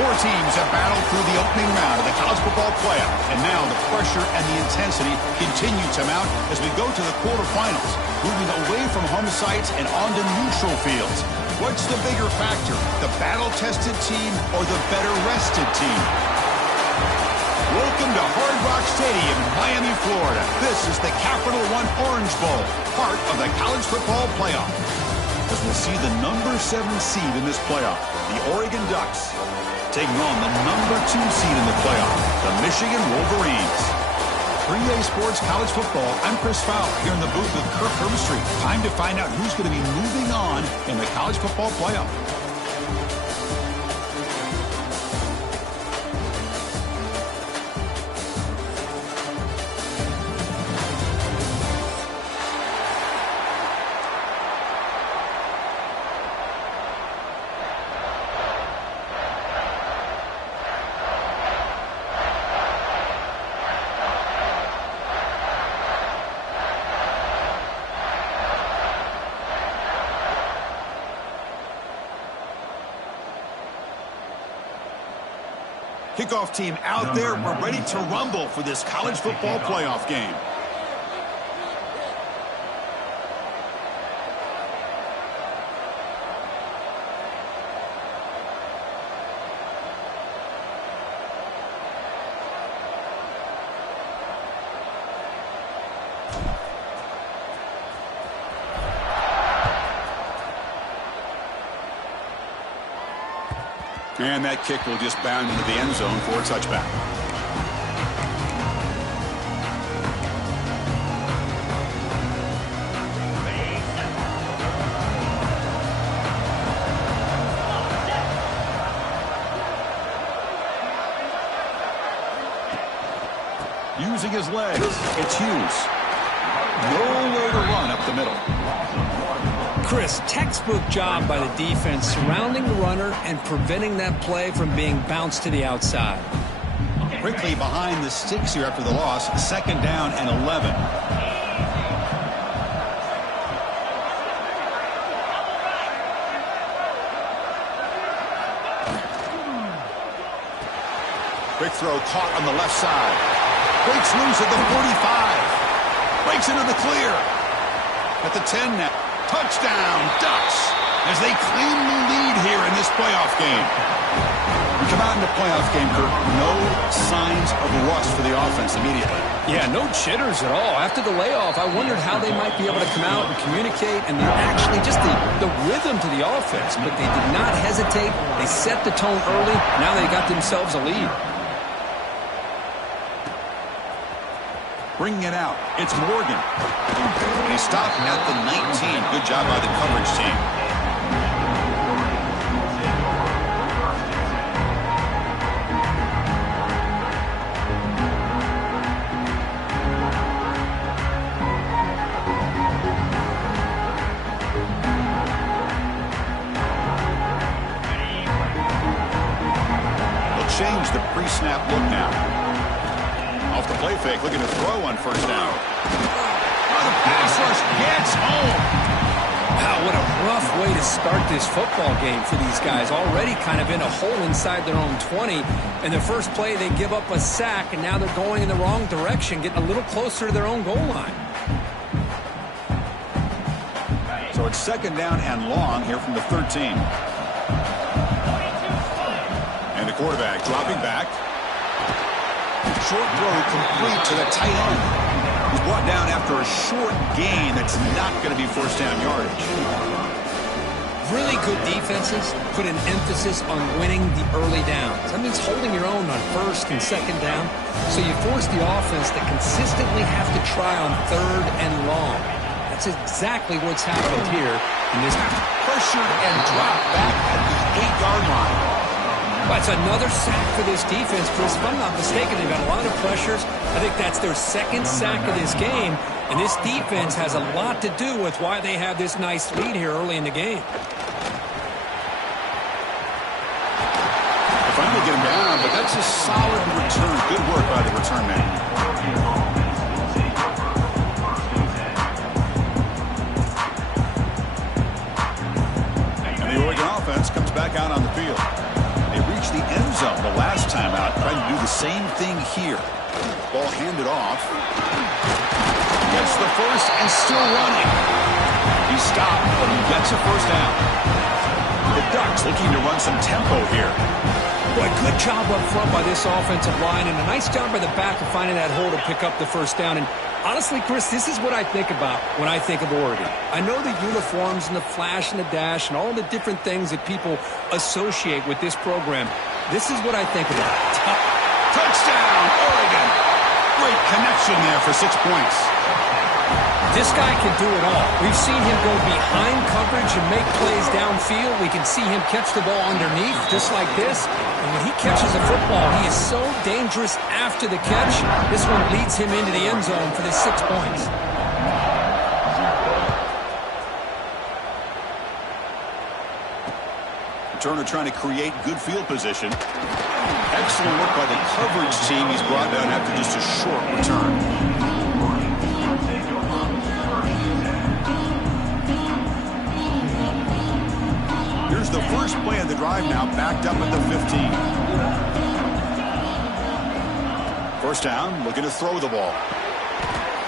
Four teams have battled through the opening round of the college football playoff, and now the pressure and the intensity continue to mount as we go to the quarterfinals, moving away from home sites and onto neutral fields. What's the bigger factor, the battle-tested team or the better-rested team? Welcome to Hard Rock Stadium in Miami, Florida. This is the Capital One Orange Bowl, part of the college football playoff. As we'll see the number 7 seed in this playoff, the Oregon Ducks, taking on the number 2 seed in the playoff, the Michigan Wolverines. 3A Sports College Football, I'm Chris Fowler here in the booth with Kirk Herbstreit. Time to find out who's going to be moving on in the college football playoff. Kickoff team out there. We're ready to rumble for this college football playoff game. And that kick will just bound into the end zone for a touchback. Using his legs, it's Hughes. Nowhere to run up the middle. Chris, textbook job by the defense surrounding the runner and preventing that play from being bounced to the outside. Quickly behind the sticks here after the loss. 2nd down and 11. Quick throw caught on the left side. Breaks loose at the 45. Breaks into the clear. At the 10 now. Touchdown, Ducks, as they claim the lead here in this playoff game. We come out in the playoff game, Kirk, no signs of rust for the offense immediately. Yeah, no jitters at all. After the layoff, I wondered how they might be able to come out and communicate, and actually just the rhythm to the offense. But they did not hesitate. They set the tone early. Now they got themselves a lead. Bringing it out, it's Morgan. And he stopped at the 19. Good job by the coverage team. They'll change the pre-snap look now. Off the play fake, looking to throw on 1st down. Oh, the pass rush gets home. Wow, what a rough way to start this football game for these guys. Already kind of in a hole inside their own 20. In the first play, they give up a sack, and now they're going in the wrong direction, getting a little closer to their own goal line. So it's 2nd down and long here from the 13. And the quarterback dropping back. Short throw complete to the tight end. He's brought down after a short gain that's not going to be 1st down yardage. Really good defenses put an emphasis on winning the early downs. That means holding your own on 1st and 2nd down. So you force the offense to consistently have to try on 3rd and long. That's exactly what's happened here in this. Pressured and dropped back at the 8-yard line. That's another sack for this defense, Chris. If I'm not mistaken, they've got a lot of pressures. I think that's their 2nd sack of this game. And this defense has a lot to do with why they have this nice lead here early in the game. They finally get him down, but that's a solid return. Good work by the return man. And the Oregon offense comes back out on the field. They reach the end same thing here. Ball handed off. Gets the first and still running. He stopped, but he gets a first down. The Ducks looking to run some tempo here. Boy, good job up front by this offensive line, and a nice job by the back of finding that hole to pick up the first down. And honestly, Chris, this is what I think about when I think of Oregon. I know the uniforms and the flash and the dash and all the different things that people associate with this program. This is what I think about. Touchdown, Oregon. Great connection there for 6 points. This guy can do it all. We've seen him go behind coverage and make plays downfield. We can see him catch the ball underneath, just like this. And when he catches a football, he is so dangerous after the catch. This one leads him into the end zone for the 6 points. Turner trying to create good field position. Excellent work by the coverage team. He's brought down after just a short return. Here's the first play of the drive now, backed up at the 15. First down, looking to throw the ball.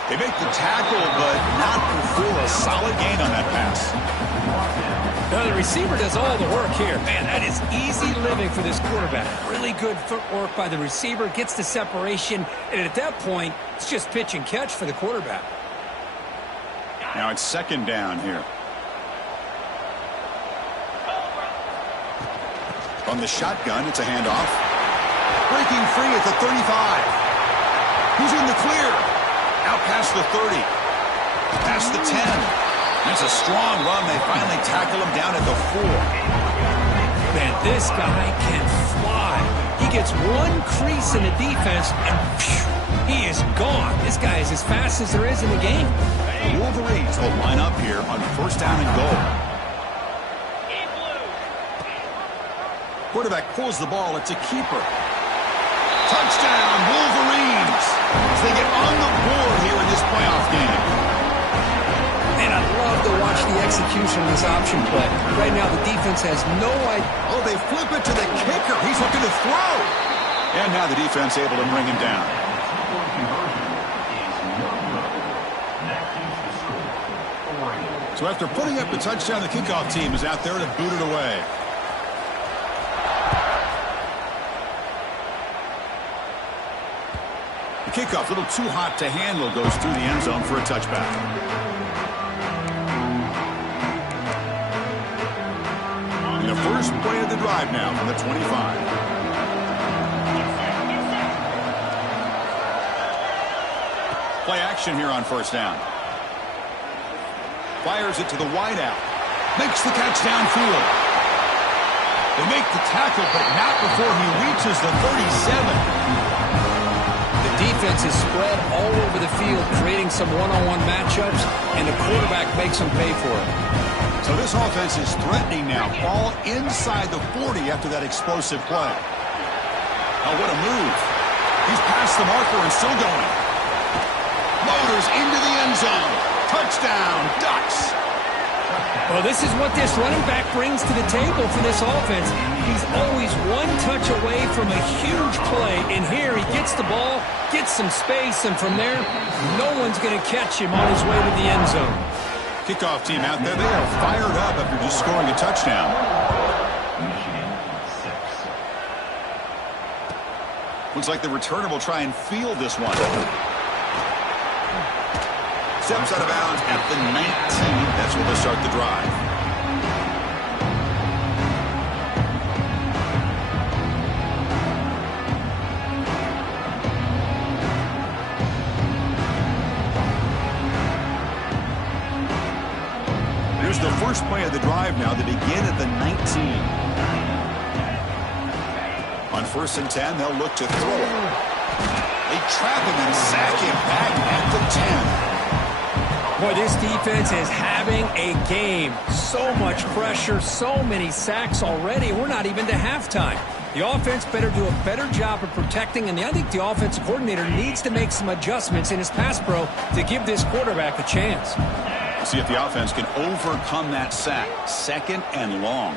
They make the tackle, but not fulfill a solid gain on that pass. Now the receiver does all the work here. Man, that is easy living for this quarterback. Really good footwork by the receiver, gets the separation, and at that point, it's just pitch and catch for the quarterback. Now it's second down here. On the shotgun, it's a handoff. Breaking free at the 35. Who's in the clear? Out past the 30. Past the 10. That's a strong run. They finally tackle him down at the 4. Man, this guy can fly. He gets one crease in the defense, and phew, he is gone. This guy is as fast as there is in the game. The Wolverines will line up here on first down and goal. Quarterback pulls the ball. It's a keeper. Touchdown, Wolverines, as they get on the board here in this playoff game. And I love to watch the execution of this option play. Right now, the defense has no idea. Oh, they flip it to the kicker. He's looking to throw. And now the defense able to bring him down. So after putting up the touchdown, the kickoff team is out there to boot it away. The kickoff, a little too hot to handle, goes through the end zone for a touchback. And the first play of the drive now from the 25. Play action here on first down. Fires it to the wideout. Makes the catch downfield. They make the tackle, but not before he reaches the 37. The defense is spread all over the field, creating some one-on-one matchups, and the quarterback makes them pay for it. So this offense is threatening now. Ball inside the 40 after that explosive play. Oh, what a move. He's past the marker and still going. Motors into the end zone. Touchdown, Ducks. Well, this is what this running back brings to the table for this offense. He's always one touch away from a huge play, and here he gets the ball, gets some space, and from there, no one's going to catch him on his way to the end zone. Kickoff team out there, they are fired up after just scoring a touchdown. Looks like the returner will try and field this one. Steps out of bounds at the 19. That's where they'll start the drive. Here's the first play of the drive now. They begin at the 19. On first and 10, they'll look to throw it. They trap him and sack him back at the 10. Boy, this defense is having a game. So much pressure, so many sacks already. We're not even to halftime. The offense better do a better job of protecting, and I think the offensive coordinator needs to make some adjustments in his pass pro to give this quarterback a chance. We'll see if the offense can overcome that sack. Second and long.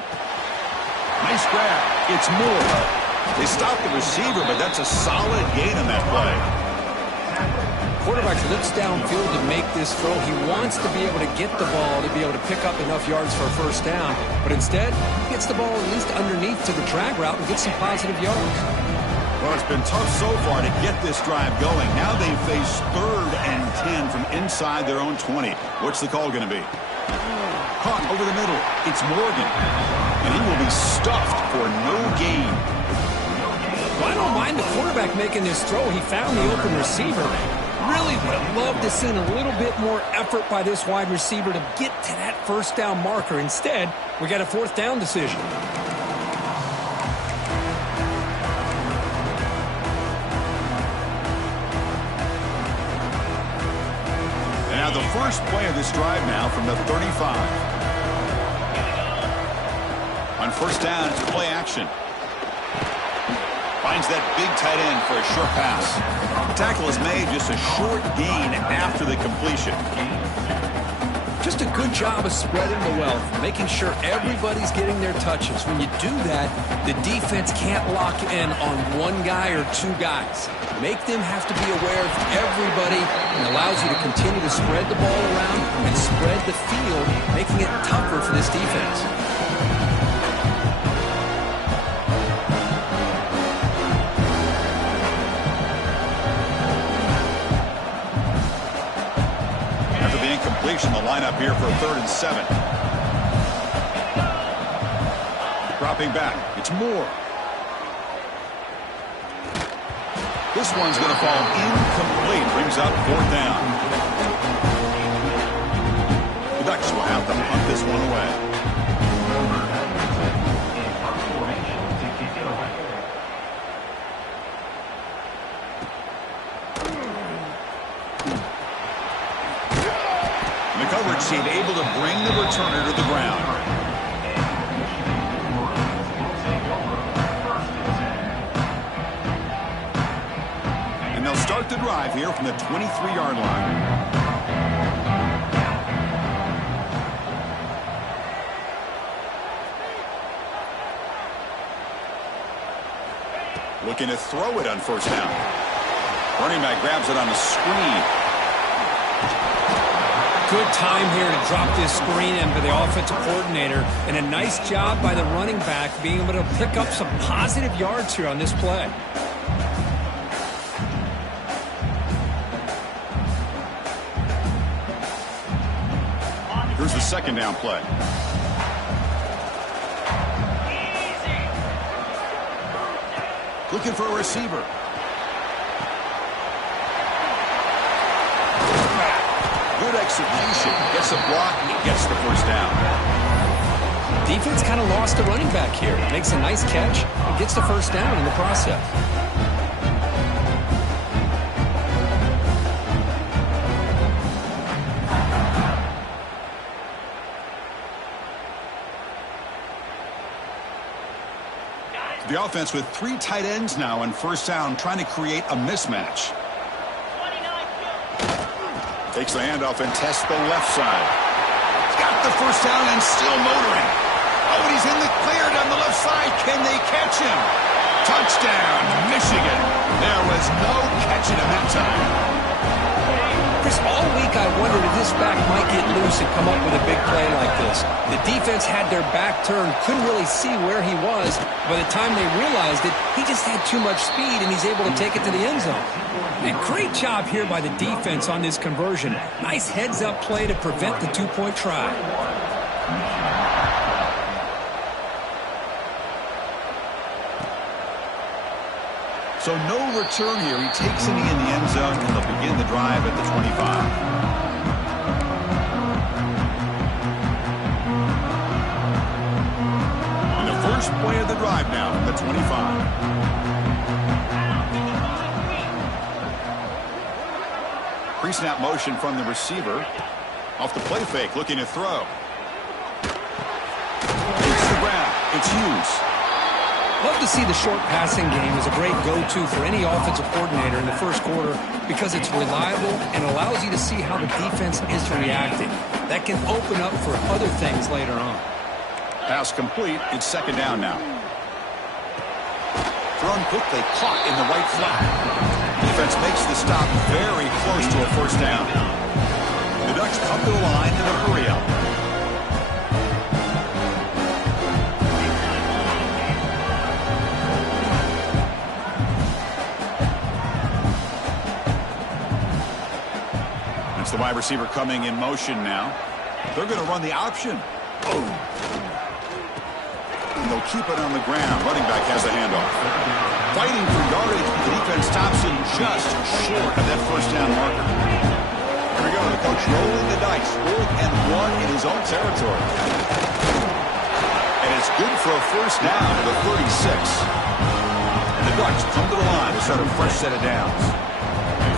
Nice grab. It's Moore. They stopped the receiver, but that's a solid gain on that play. Quarterback looks downfield to make this throw. He wants to be able to get the ball to be able to pick up enough yards for a first down, but instead, he gets the ball at least underneath to the drag route and gets some positive yards. Well, it's been tough so far to get this drive going. Now they face 3rd and 10 from inside their own 20. What's the call going to be? Caught over the middle. It's Morgan, and he will be stuffed for no gain. Well, I don't mind the quarterback making this throw. He found the open receiver. Really would have loved to see a little bit more effort by this wide receiver to get to that first down marker. Instead, we got a 4th down decision. And now the first play of this drive now from the 35. On first down, it's play action. Finds that big tight end for a short pass. The tackle is made, just a short gain after the completion. Just a good job of spreading the wealth, making sure everybody's getting their touches. When you do that, the defense can't lock in on one guy or 2 guys. Make them have to be aware of everybody, and allows you to continue to spread the ball around and spread the field, making it tougher for this defense. The lineup here for 3rd and 7. Dropping back. It's Moore. This one's going to fall incomplete. Brings up 4th down. The Ducks will have to punt this one away. Team able to bring the returner to the ground. And they'll start the drive here from the 23-yard line. Looking to throw it on first down. Running back grabs it on the screen. Good time here to drop this screen in for the offensive coordinator, and a nice job by the running back being able to pick up some positive yards here on this play. Here's the 2nd down play. Looking for a receiver. Good execution. Gets a block. He gets the first down. Defense kind of lost the running back here. Makes a nice catch and gets the first down in the process. The offense with 3 tight ends now on first down, trying to create a mismatch. Takes the handoff and tests the left side. He's got the first down and still motoring. Oh, and he's in the clear down the left side. Can they catch him? Touchdown, Michigan. There was no catching him that time. Chris, all week I wondered if this back might get loose and come up with a big play like this. The defense had their back turned, couldn't really see where he was. By the time they realized it, he just had too much speed, and he's able to take it to the end zone. A great job here by the defense on this conversion. Nice heads-up play to prevent the 2-point try. So no return here. He takes it in the end zone, and they'll begin the drive at the 25. And the first play of the drive now from the 25. Pre-snap motion from the receiver. Off the play fake, looking to throw. It's the grab. It's Hughes. Love to see the short passing game as a great go-to for any offensive coordinator in the first quarter because it's reliable and allows you to see how the defense is reacting. That can open up for other things later on. Pass complete. It's second down now. Thrown quickly, caught in the right flat. Defense makes the stop very close to a first down. The Ducks come to the line in a hurry up. It's the wide receiver coming in motion now. They're going to run the option. Oh. And they'll keep it on the ground. Running back has a handoff. Fighting for yardage, but the defense stops him just short of that first down marker. Here we go. The coach rolling the dice. 4th and 1 in his own territory. And it's good for a first down to the 36. And the Ducks come to the line to start a fresh set of downs.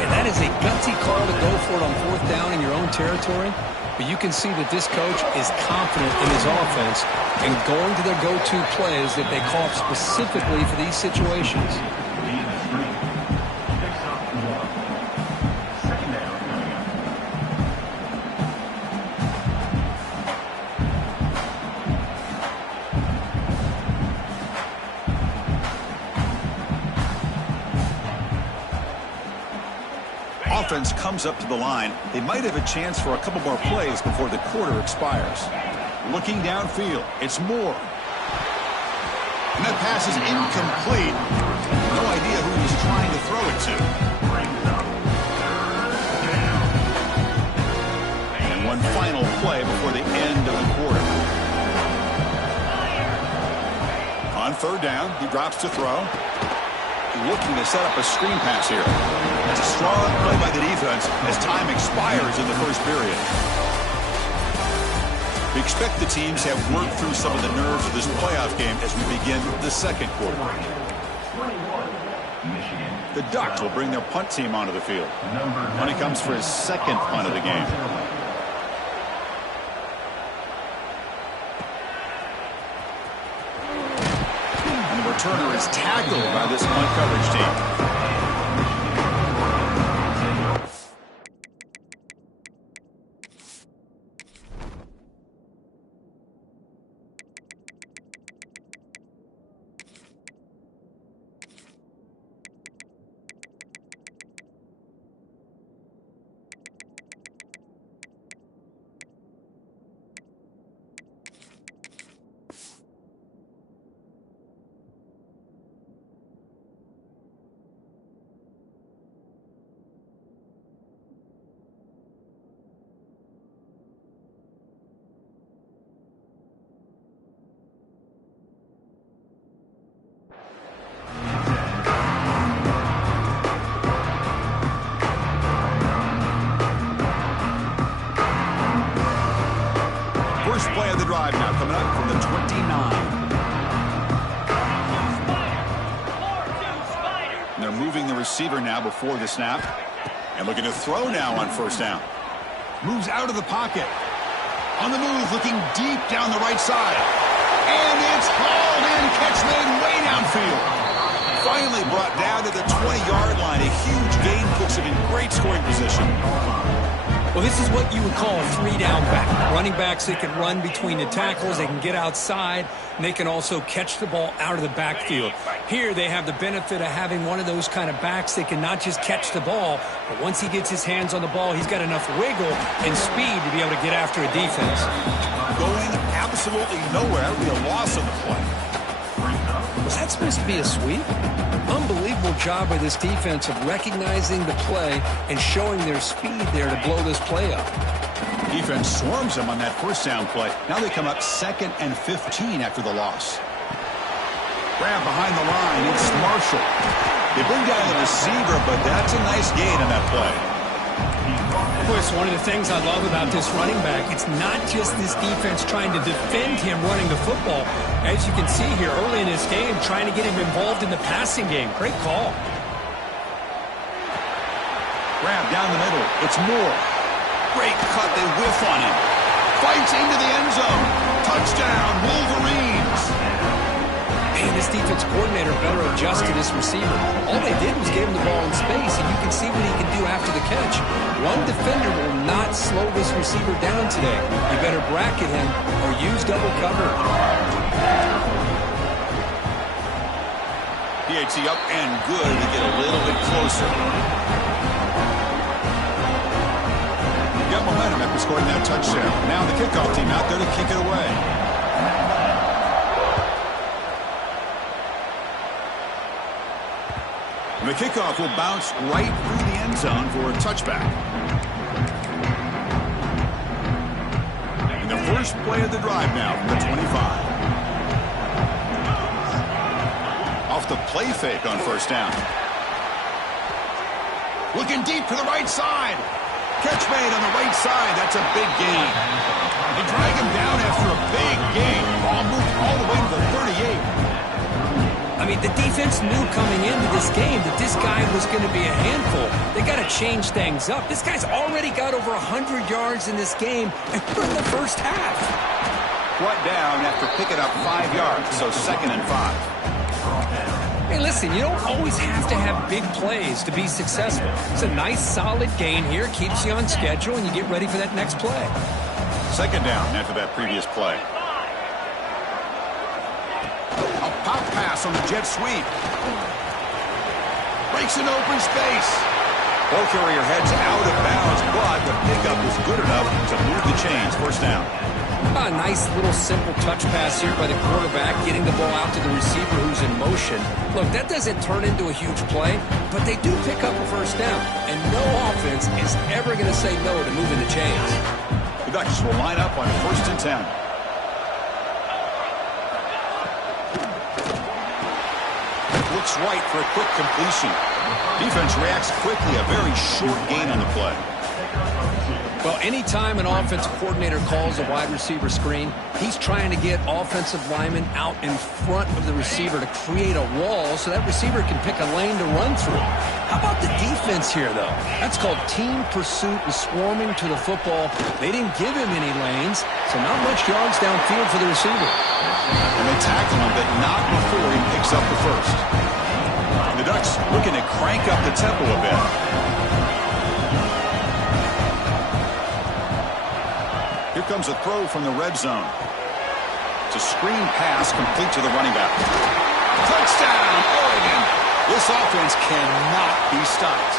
And that is a gutsy call to go for it on 4th down in your own territory. But you can see that this coach is confident in his offense and going to their go-to plays that they call specifically for these situations. Offense comes up to the line. They might have a chance for a couple more plays before the quarter expires. Looking downfield, it's Moore. And that pass is incomplete. No idea who he's trying to throw it to. And one final play before the end of the quarter. On 3rd down, he drops to throw. Looking to set up a screen pass here. It's a strong play by the defense as time expires in the first period. We expect the teams have worked through some of the nerves of this playoff game as we begin the second quarter. The Ducks will bring their punt team onto the field. Money comes for his 2nd punt of the game. And the returner is tackled by this punt coverage team. First play of the drive now coming up from the 29. And they're moving the receiver now before the snap. And looking to throw now on 1st down. Moves out of the pocket. On the move, looking deep down the right side. And it's hauled in. Catch made way downfield. Finally brought down to the 20-yard line. A huge gain puts him in great scoring position. Well, this is what you would call a 3-down back. Running backs, they can run between the tackles, they can get outside, and they can also catch the ball out of the backfield. Here, they have the benefit of having one of those kind of backs that can not just catch the ball, but once he gets his hands on the ball, he's got enough wiggle and speed to be able to get after a defense. Going absolutely nowhere, it'll be a loss on the play. Was that supposed to be a sweep? Unbelievable job by this defense of recognizing the play and showing their speed there to blow this play up. Defense swarms them on that 1st down play. Now they come up 2nd and 15 after the loss. Grab behind the line. It's Marshall. They bring down the receiver, but that's a nice gain on that play. Of course, one of the things I love about this running back, it's not just this defense trying to defend him running the football. As you can see here early in this game, trying to get him involved in the passing game. Great call. Grab down the middle. It's Moore. Great cut. They whiff on him. Fights into the end zone. Touchdown, Wolverines. Man, this defense coordinator better adjust to this receiver. All they did was give him the ball in space, and you can see what he can do after the catch. One defender will not slow this receiver down today. You better bracket him or use double cover. appreciates the up and good to get a little bit closer. Got momentum after scoring that touchdown. Now the kickoff team out there to kick it away. The kickoff will bounce right through the end zone for a touchback. And the first play of the drive now from the 25. Off the play fake on first down. Looking deep to the right side. Catch made on the right side. That's a big gain. They drag him down after a big gain. Ball moved all the way to the 38. I mean, the defense knew coming into this game that this guy was going to be a handful. They got to change things up. This guy's already got over 100 yards in this game, and we're in the first half. Brought down after picking up 5 yards, so 2nd and 5. Hey, listen, you don't always have to have big plays to be successful. It's a nice, solid gain here, keeps you on schedule, and you get ready for that next play. 2nd down after that previous play. A pop pass on the jet sweep. Breaks an open space. Ball carrier heads out of bounds, but the pickup is good enough to move the chains. First down. A nice little simple touch pass here by the quarterback, getting the ball out to the receiver who's in motion. Look, that doesn't turn into a huge play, but they do pick up a first down, and no offense is ever going to say no to moving the chains. The Ducks will line up on 1st and 10. Looks right for a quick completion. Defense reacts quickly, a very short gain on the play. Well, anytime an offensive coordinator calls a wide receiver screen, he's trying to get offensive linemen out in front of the receiver to create a wall so that receiver can pick a lane to run through. How about the defense here, though? That's called team pursuit and swarming to the football. They didn't give him any lanes, so not much yards downfield for the receiver. And they tackle him, but not before he picks up the first. The Ducks looking to crank up the tempo a bit. Here comes a throw from the red zone. It's a screen pass complete to the running back. Touchdown, Oregon! This offense cannot be stopped.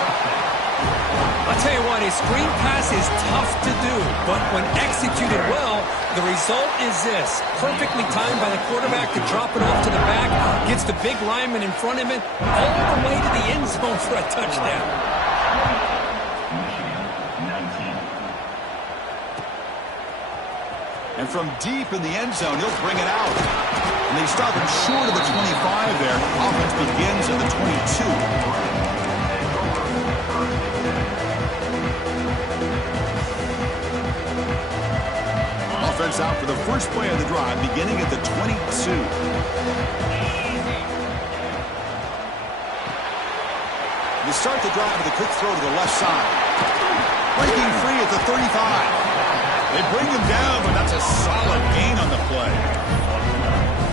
I'll tell you what, a screen pass is tough to do, but when executed well, the result is this. Perfectly timed by the quarterback to drop it off to the back, gets the big lineman in front of him, all the way to the end zone for a touchdown. And from deep in the end zone, he'll bring it out. And they stop him short of the 25 there. Offense begins at the 22. Offense out for the first play of the drive, beginning at the 22. They start the drive with a quick throw to the left side. Breaking free at the 35. They bring him down, but that's a solid gain on the play.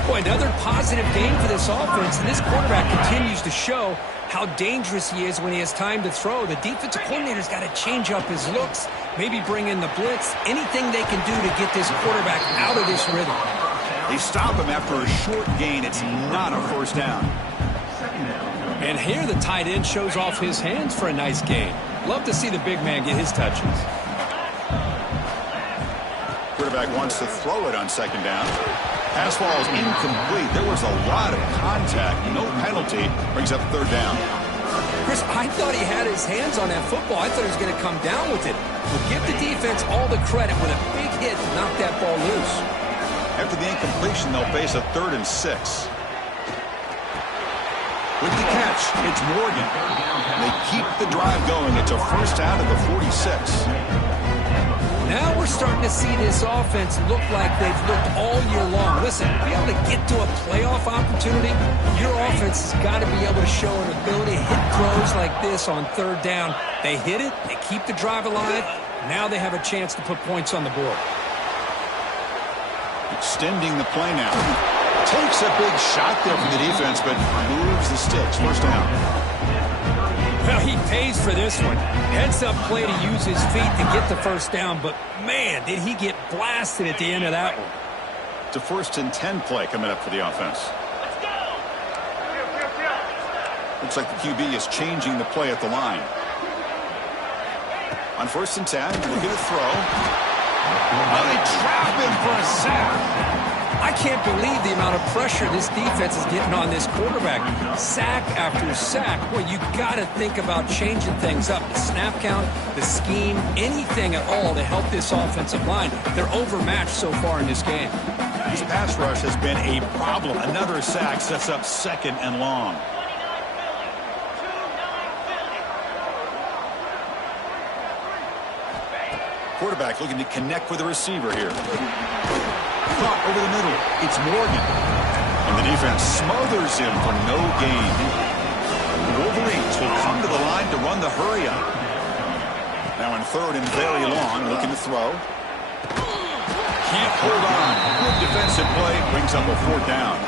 Boy, another positive gain for this offense, and this quarterback continues to show how dangerous he is when he has time to throw. The defensive coordinator's got to change up his looks, maybe bring in the blitz, anything they can do to get this quarterback out of this rhythm. They stop him after a short gain. It's not a first down. And here the tight end shows off his hands for a nice gain. Love to see the big man get his touches. Quarterback wants to throw it on 2nd down. Pass ball is incomplete. There was a lot of contact. No penalty. Brings up 3rd down. Chris, I thought he had his hands on that football. I thought he was going to come down with it. But give the defense all the credit with a big hit to knock that ball loose. After the incompletion, they'll face a 3rd and 6. With the catch, it's Morgan. They keep the drive going. It's a first out of the 46. Now we're starting to see this offense look like they've looked all year long. Listen, to be able to get to a playoff opportunity, your offense has got to be able to show an ability to hit throws like this on 3rd down. They hit it, they keep the drive alive. Now they have a chance to put points on the board. Extending the play now. Takes a big shot there from the defense, but moves the sticks. First down. Well, he pays for this one. Heads-up play to use his feet to get the first down, but, man, did he get blasted at the end of that one. It's a 1st and 10 play coming up for the offense. Looks like the QB is changing the play at the line. On 1st and 10, looking to throw. Oh, they trap him for a sack. I can't believe the amount of pressure this defense is getting on this quarterback. Sack after sack. Well, you got to think about changing things up. The snap count, the scheme, anything at all to help this offensive line. They're overmatched so far in this game. This pass rush has been a problem. Another sack sets up 2nd and long. Quarterback looking to connect with the receiver here. Caught over the middle. It's Morgan. And the defense smothers him for no gain. The Wolverines will come to the line to run the hurry up. Now in 3rd and very long, looking to throw. Can't hold on. Good defensive play. Brings up a 4th down.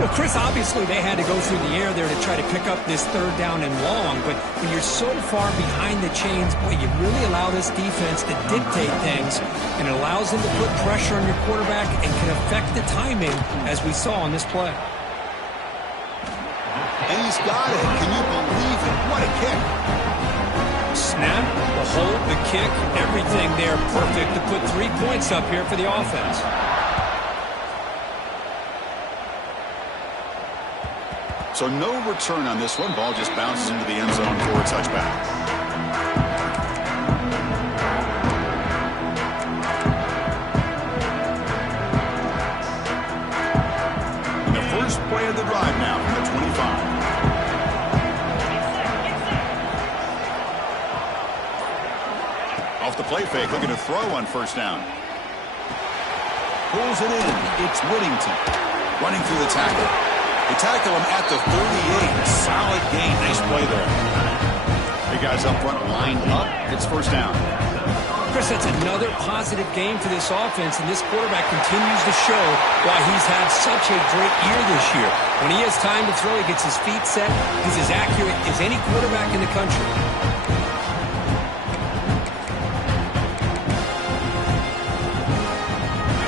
Well, Chris, obviously they had to go through the air there to try to pick up this 3rd down and long, but when you're so far behind the chains, boy, you really allow this defense to dictate things, and it allows them to put pressure on your quarterback and can affect the timing, as we saw on this play. And he's got it. Can you believe it? What a kick. Snap, the hold, the kick, everything there perfect to put 3 points up here for the offense. So no return on this one. Ball just bounces into the end zone for a touchback. And the first play of the drive now from the 25. Off the play fake, looking to throw on 1st down. Pulls it in. It's Whittington running through the tackle. They tackle him at the 38. Solid gain. Nice play there. Big guys up front lined up. It's 1st down. Chris, that's another positive game for this offense, and this quarterback continues to show why he's had such a great year this year. When he has time to throw, he gets his feet set. He's as accurate as any quarterback in the country.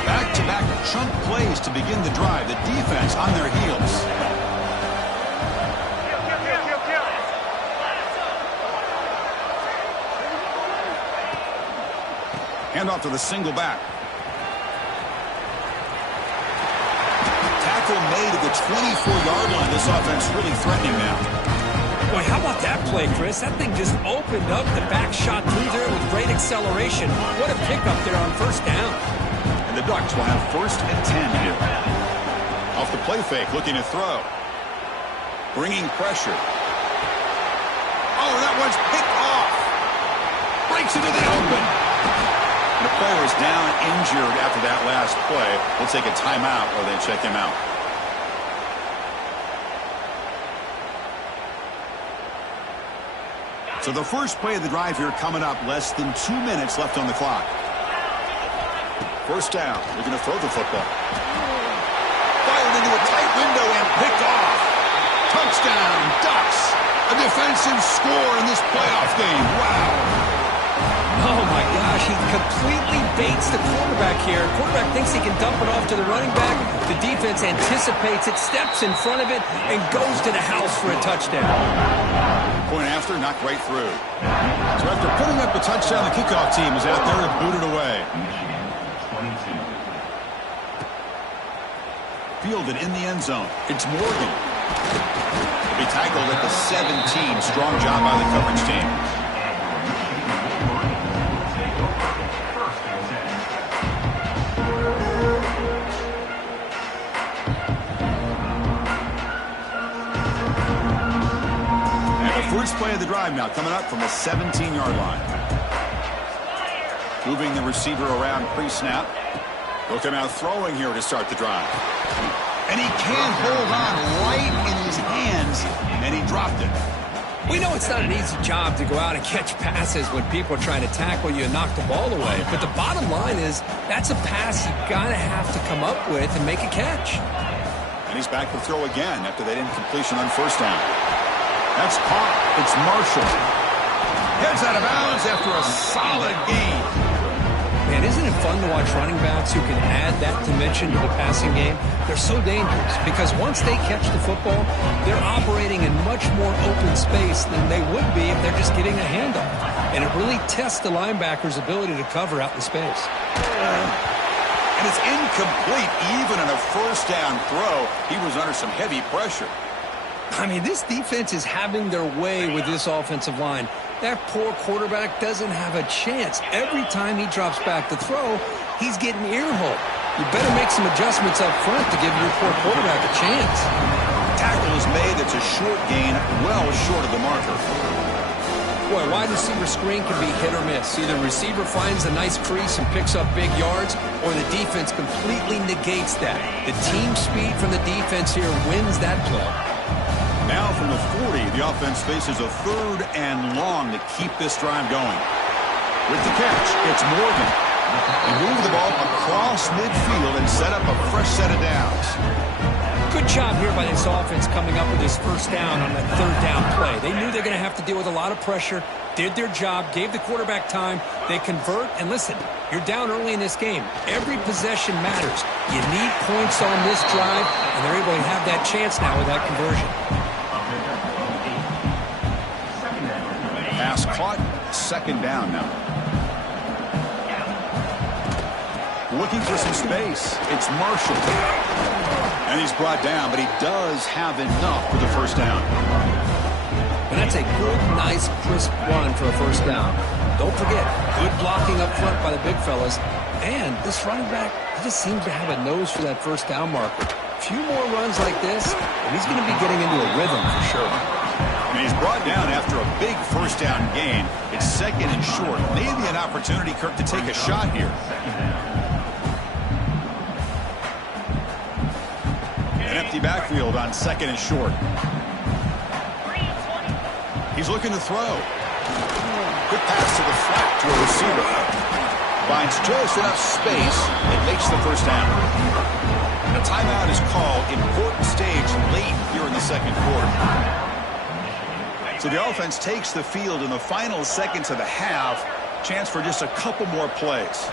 Back-to-back chunk plays to begin the drive. The defense on their heels. Handoff to the single back. Tackle made at the 24-yard line. This offense really threatening now. Boy, how about that play, Chris? That thing just opened up. The back shot through there with great acceleration. What a pickup there on 1st down. And the Ducks will have 1st and 10 here. Off the play fake, looking to throw. Bringing pressure. Oh, that one's picked off. Breaks into the open. The player is down injured after that last play. We'll take a timeout or they check him out. So the first play of the drive here coming up. Less than 2 minutes left on the clock. 1st down. They're going to throw the football. Fired into a tight window and picked off. Touchdown, Ducks. A defensive score in this playoff game. Wow. Oh, my gosh, he completely baits the quarterback here. Quarterback thinks he can dump it off to the running back. The defense anticipates it, steps in front of it, and goes to the house for a touchdown. Point after, knocked right through. So after putting up a touchdown, the kickoff team is out there to boot it away. Fielded in the end zone. It's Morgan. He'll be tackled at the 17. Strong job by the coverage team. First play of the drive now coming up from the 17-yard line. Moving the receiver around pre-snap. He'll come out throwing here to start the drive. And he can't hold on right in his hands, and he dropped it. We know it's not an easy job to go out and catch passes when people are trying to tackle you and knock the ball away. But the bottom line is that's a pass you got to have to come up with and make a catch. And he's back to throw again after that incompletion on 1st down. That's caught. It's Marshall. Heads out of bounds after a solid gain. Man, isn't it fun to watch running backs who can add that dimension to the passing game? They're so dangerous because once they catch the football, they're operating in much more open space than they would be if they're just getting a handoff. And it really tests the linebacker's ability to cover out in space. And it's incomplete even in a first down throw. He was under some heavy pressure. I mean, this defense is having their way with this offensive line. That poor quarterback doesn't have a chance. Every time he drops back to throw, he's getting ear-hole. You better make some adjustments up front to give your poor quarterback a chance. Tackle is made. It's a short gain, well short of the marker. Boy, wide receiver screen can be hit or miss. Either receiver finds a nice crease and picks up big yards, or the defense completely negates that. The team speed from the defense here wins that play. Now from the 40, the offense faces a 3rd and long to keep this drive going. With the catch, it's Morgan. They move the ball across midfield and set up a fresh set of downs. Good job here by this offense coming up with this first down on that 3rd down play. They knew they're going to have to deal with a lot of pressure, did their job, gave the quarterback time. They convert, and listen, you're down early in this game. Every possession matters. You need points on this drive, and they're able to have that chance now with that conversion. Pass caught, 2nd down now. Looking for some space. It's Marshall. And he's brought down, but he does have enough for the first down. And that's a good, nice, crisp run for a first down. Don't forget, good blocking up front by the big fellas. And this running back, he just seems to have a nose for that first down marker. A few more runs like this, and he's going to be getting into a rhythm for sure. And he's brought down after a big first down gain. It's 2nd and short. Maybe an opportunity, Kirk, to take a shot here. An empty backfield on 2nd and short. He's looking to throw. Good pass to the flat to a receiver. Finds just enough space and makes the first down. A timeout is called. Important stage late here in the 2nd quarter. So the offense takes the field in the final seconds of the half. Chance for just a couple more plays.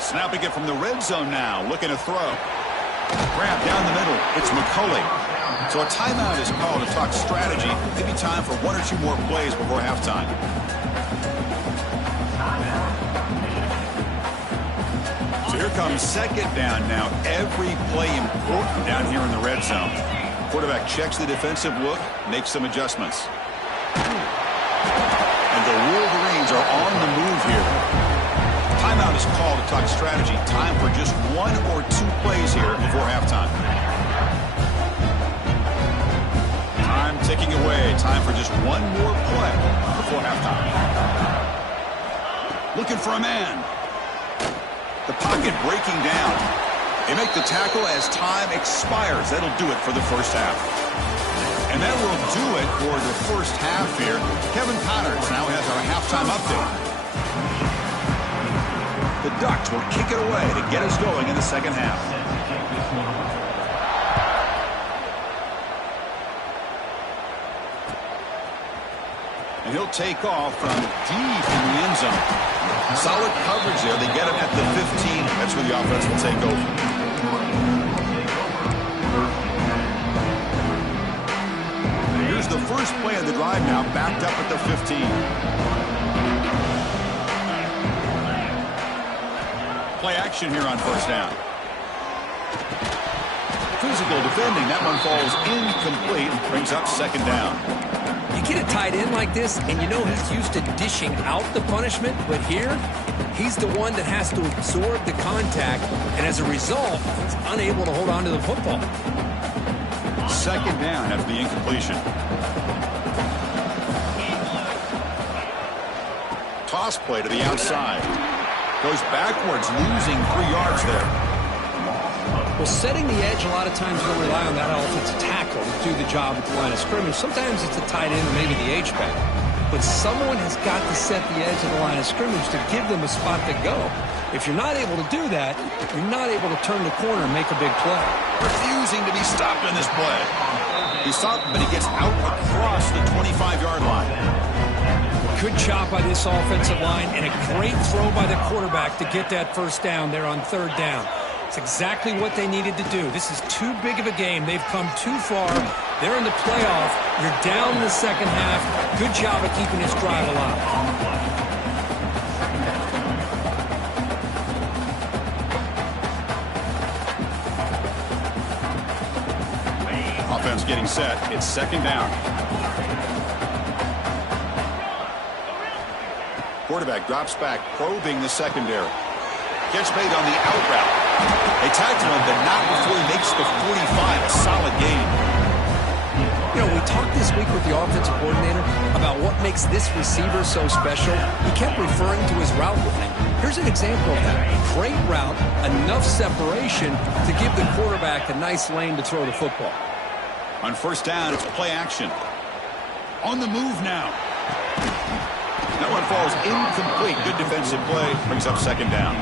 Snapping it from the red zone now. Looking to throw. Grab down the middle. It's McCulley. So a timeout is called to talk strategy. Maybe time for 1 or 2 more plays before halftime. So here comes 2nd down now. Every play important down here in the red zone. Quarterback checks the defensive look, makes some adjustments. And the Wolverines are on the move here. Timeout is called to talk strategy. Time for just 1 or 2 plays here before halftime. Time ticking away. Time for just 1 more play before halftime. Looking for a man. The pocket breaking down. They make the tackle as time expires. That'll do it for the first half. And that will do it for the first half here. Kevin Connors now has our halftime update. The Ducks will kick it away to get us going in the 2nd half. And he'll take off from deep in the end zone. Solid coverage there. They get him at the 15. That's where the offense will take over. Here's the first play of the drive now, backed up at the 15. Play action here on first down. Physical defending. That one falls incomplete. Brings up 2nd down. You get a tight end like this, and you know he's used to dishing out the punishment, but here, he's the one that has to absorb the contact, and as a result, he's unable to hold on to the football. 2nd down after the incompletion. Toss play to the outside. Goes backwards, losing 3 yards there. Well, setting the edge, a lot of times you'll rely on that offensive tackle to do the job at the line of scrimmage. Sometimes it's a tight end or maybe the H-back. But someone has got to set the edge of the line of scrimmage to give them a spot to go. If you're not able to do that, you're not able to turn the corner and make a big play. Refusing to be stopped in this play. He's stopped, but he gets out across the 25-yard line. Good job by this offensive line and a great throw by the quarterback to get that first down there on third down. It's exactly what they needed to do. This is too big of a game. They've come too far. They're in the playoff. You're down in the second half. Good job of keeping this drive alive. Offense getting set. It's second down. Quarterback drops back, probing the secondary. Gets made on the out route. They tackle him, but not before he makes the 45. A solid game. You know, we talked this week with the offensive coordinator about what makes this receiver so special. He kept referring to his route running. Here's an example of that. Great route, enough separation to give the quarterback a nice lane to throw the football. On first down, it's play action. On the move now. That one falls incomplete. Good defensive play. Brings up second down.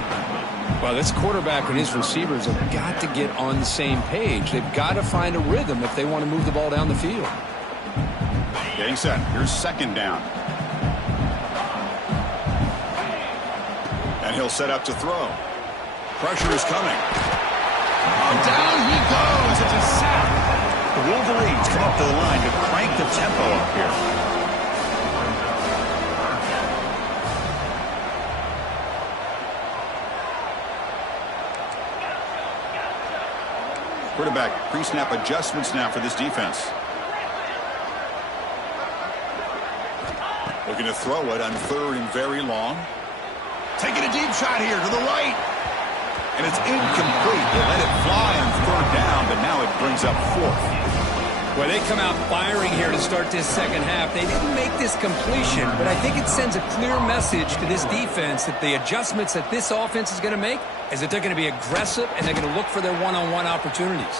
Well, this quarterback and his receivers have got to get on the same page. They've got to find a rhythm if they want to move the ball down the field. Getting set. Here's second down. And he'll set up to throw. Pressure is coming. Oh, down he goes. It's a sack. The Wolverines come up to the line to crank the tempo up here. Quarterback pre-snap adjustments now for this defense. Looking to throw it on third and very long. Taking a deep shot here to the right. And it's incomplete. They let it fly on third down, but now it brings up fourth. Well, they come out firing here to start this second half. They didn't make this completion, but I think it sends a clear message to this defense that the adjustments that this offense is going to make is that they're going to be aggressive and they're going to look for their one-on-one opportunities.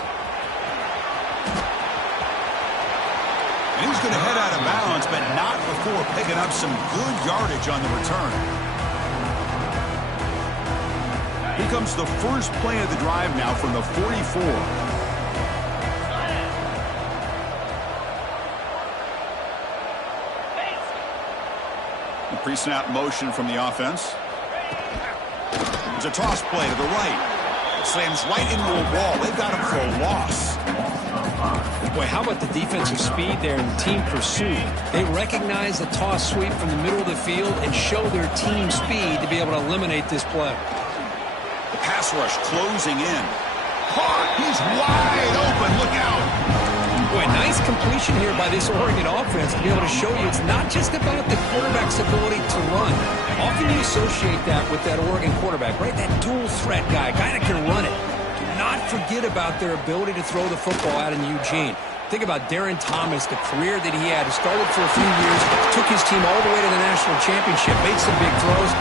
And he's going to head out of bounds, but not before picking up some good yardage on the return. Here comes the first play of the drive now from the 44. Pre-snap motion from the offense. It's a toss play to the right. Slams right into a wall. They've got him for a loss. Boy, how about the defensive speed there and team pursuit? They recognize the toss sweep from the middle of the field and show their team speed to be able to eliminate this play. The pass rush closing in. He's wide open. Look out. Boy, nice completion here by this Oregon offense to be able to show you it's not just about the quarterback's ability to run. Often you associate that with that Oregon quarterback, right? That dual threat guy that can run it. Do not forget about their ability to throw the football out in Eugene. Think about Darren Thomas, the career that he had. He started for a few years, took his team all the way to the national championship, made some big throws.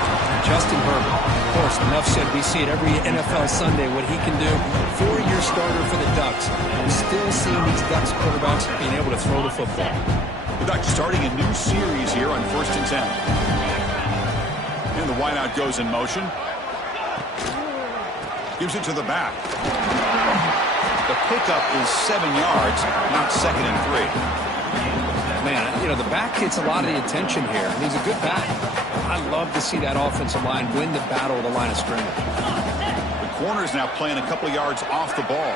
Justin Herbert. Of course, enough said, we see it every NFL Sunday what he can do. 4-year starter for the Ducks. And we're still seeing these Ducks quarterbacks being able to throw the football. The Ducks starting a new series here on 1st and 10. And the wideout goes in motion. Gives it to the back. The pickup is 7 yards, not 2nd and 3. Man, you know, the back gets a lot of the attention here. And he's a good back. I love to see that offensive line win the battle of the line of scrimmage. The corner's now playing a couple yards off the ball.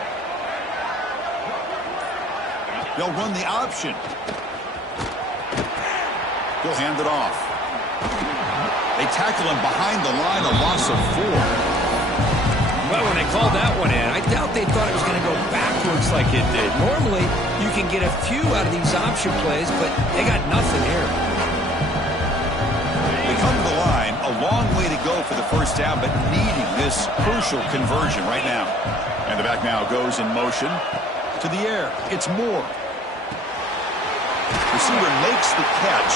They'll run the option. They'll hand it off. They tackle him behind the line, a loss of 4. Well, when they called that one in, I doubt they thought it was going to go backwards like it did. Normally, you can get a few out of these option plays, but they got nothing here. They come to the line, a long way to go for the first down, but needing this crucial conversion right now. And the back now goes in motion to the air. It's Moore. Receiver makes the catch.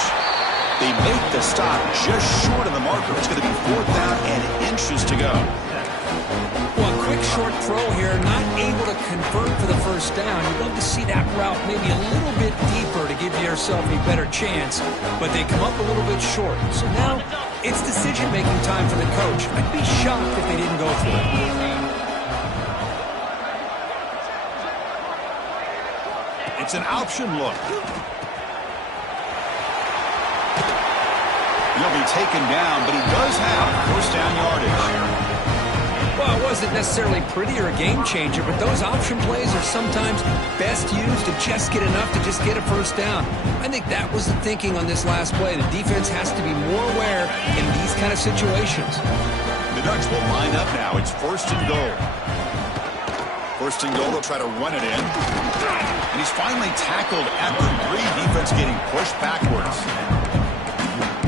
They make the stop just short of the marker. It's going to be 4th down and inches to go. Well, a quick short throw here, not able to convert for the first down. You'd love to see that route maybe a little bit deeper to give yourself a better chance, but they come up a little bit short. So now it's decision-making time for the coach. I'd be shocked if they didn't go for it. It's an option look. taken down, but he does have first down yardage. Well, it wasn't necessarily pretty or a game changer, but those option plays are sometimes best used to just get enough to just get a first down. I think that was the thinking on this last play. The defense has to be more aware in these kind of situations. The Ducks will line up now. It's first and goal. First and goal, they'll try to run it in. And he's finally tackled at the 3. Defense getting pushed backwards.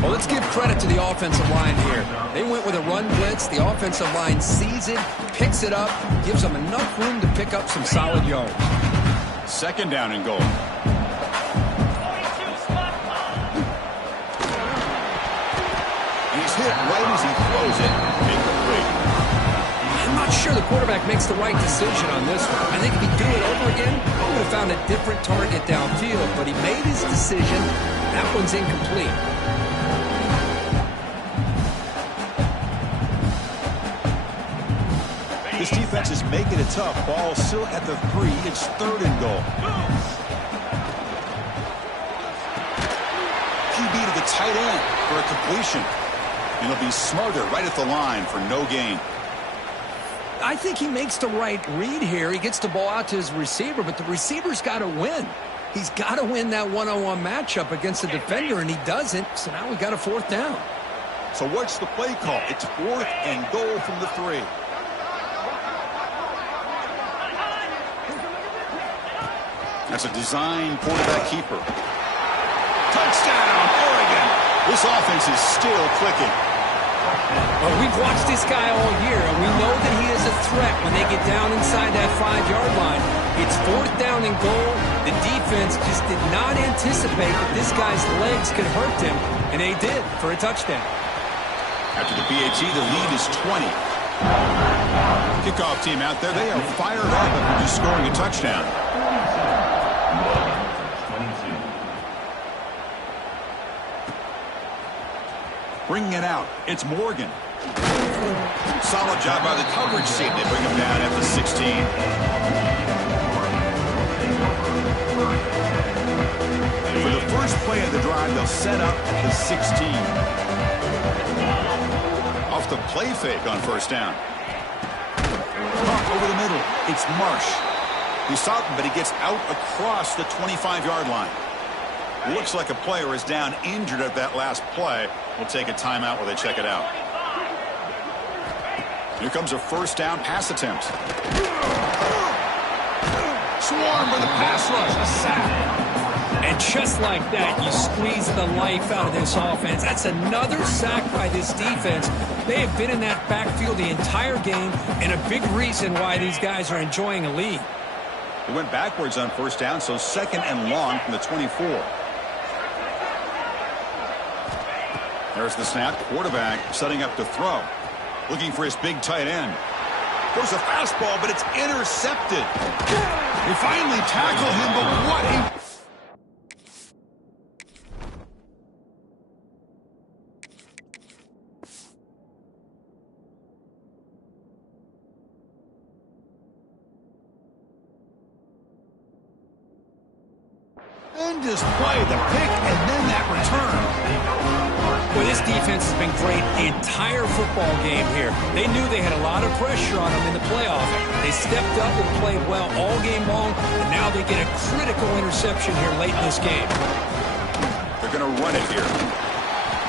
Well, let's give credit to the offensive line here. They went with a run blitz. The offensive line sees it, picks it up, gives them enough room to pick up some solid yards. Second down and goal. He's hit right as he throws it. Incomplete. I'm not sure the quarterback makes the right decision on this one. I think if he'd do it over again, he would have found a different target downfield. But he made his decision. That one's incomplete. This defense is making it tough. Ball still at the 3. It's third and goal. QB to the tight end for a completion. And he'll be smarter right at the line for no gain. I think he makes the right read here. He gets the ball out to his receiver, but the receiver's got to win. He's got to win that one-on-one matchup against the defender, and he doesn't. So now we got a fourth down. So what's the play call? It's fourth and goal from the 3. That's a design quarterback keeper. Touchdown, Oregon. This offense is still clicking. Well, we've watched this guy all year, and we know that he is a threat when they get down inside that 5-yard line. It's fourth down and goal. The defense just did not anticipate that this guy's legs could hurt him, and they did for a touchdown. After the PAT, the lead is 20. Kickoff team out there, they are fired up after just scoring a touchdown. Bringing it out, it's Morgan. Solid job by the coverage team. They bring him down at the 16. For the first play of the drive, they'll set up at the 16. Off the play fake on first down. Pump over the middle, it's Marsh. He stopped him, but he gets out across the 25-yard line. Looks like a player is down injured at that last play. We'll take a timeout while they check it out. Here comes a first down pass attempt. Swarm for the pass rush. A sack. And just like that, you squeeze the life out of this offense. That's another sack by this defense. They have been in that backfield the entire game, and a big reason why these guys are enjoying a lead. They went backwards on first down, so second and long from the 24. There's the snap. Quarterback setting up to throw. Looking for his big tight end. Throws a fastball, but it's intercepted. They finally tackle him, but what a... Tremendous play, the pick, and then that return. Well, this defense has been great the entire football game here. They knew they had a lot of pressure on them in the playoff. They stepped up and played well all game long, and now they get a critical interception here late in this game. They're going to run it here.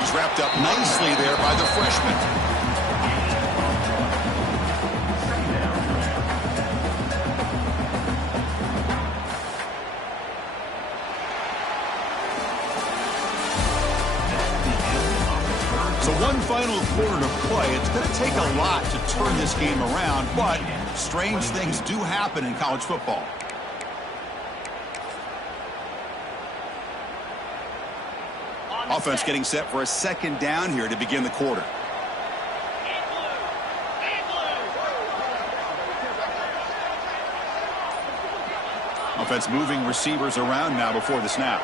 He's wrapped up nicely there by the freshman. So one final quarter to play. It's going to take a lot to turn this game around, but strange things do happen in college football. Offense getting set for a second down here to begin the quarter. Offense moving receivers around now before the snap.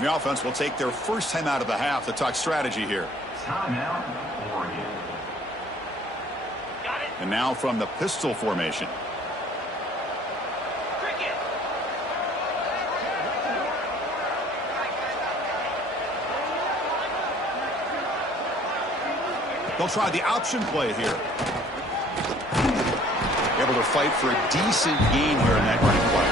The offense will take their first time out of the half to talk strategy here. Timeout, Oregon. And now from the pistol formation. They'll try the option play here. Able to fight for a decent gain here in that running play.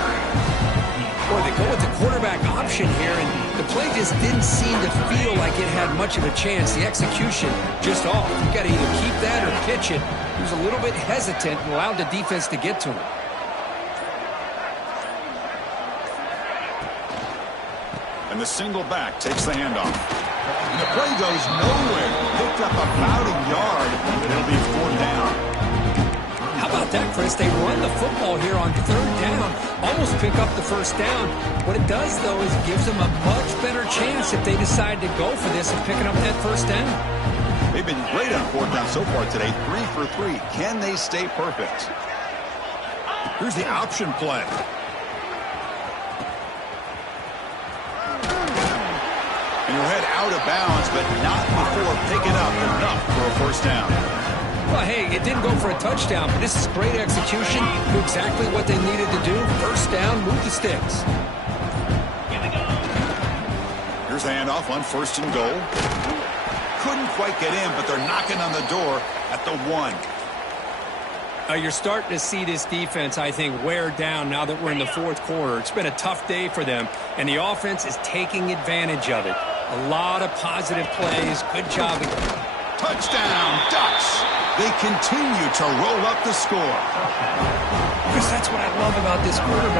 Boy, they go with the quarterback option here, and the play just didn't seem to feel like it had much of a chance. The execution just off. You got to either keep that or pitch it. He was a little bit hesitant and allowed the defense to get to him. And the single back takes the handoff. And the play goes nowhere. Picked up about a yard, but it'll be 4th down. How about that, Chris? They run the football here on 3rd down, almost pick up the 1st down. What it does, though, is it gives them a much better chance if they decide to go for this and picking up that 1st down. They've been great on 4th down so far today, 3 for 3. Can they stay perfect? Here's the option play. And you'll head out of bounds, but not before picking up enough for a 1st down. Well, hey, it didn't go for a touchdown, but this is great execution. Knew exactly what they needed to do. 1st down, move the sticks. Here's the handoff on 1st and goal. Couldn't quite get in, but they're knocking on the door at the 1. You're starting to see this defense, I think, wear down now that we're in the 4th quarter. It's been a tough day for them, and the offense is taking advantage of it. A lot of positive plays. Good job. Touchdown, Ducks! They continue to roll up the score. Chris, that's what I love about this quarterback.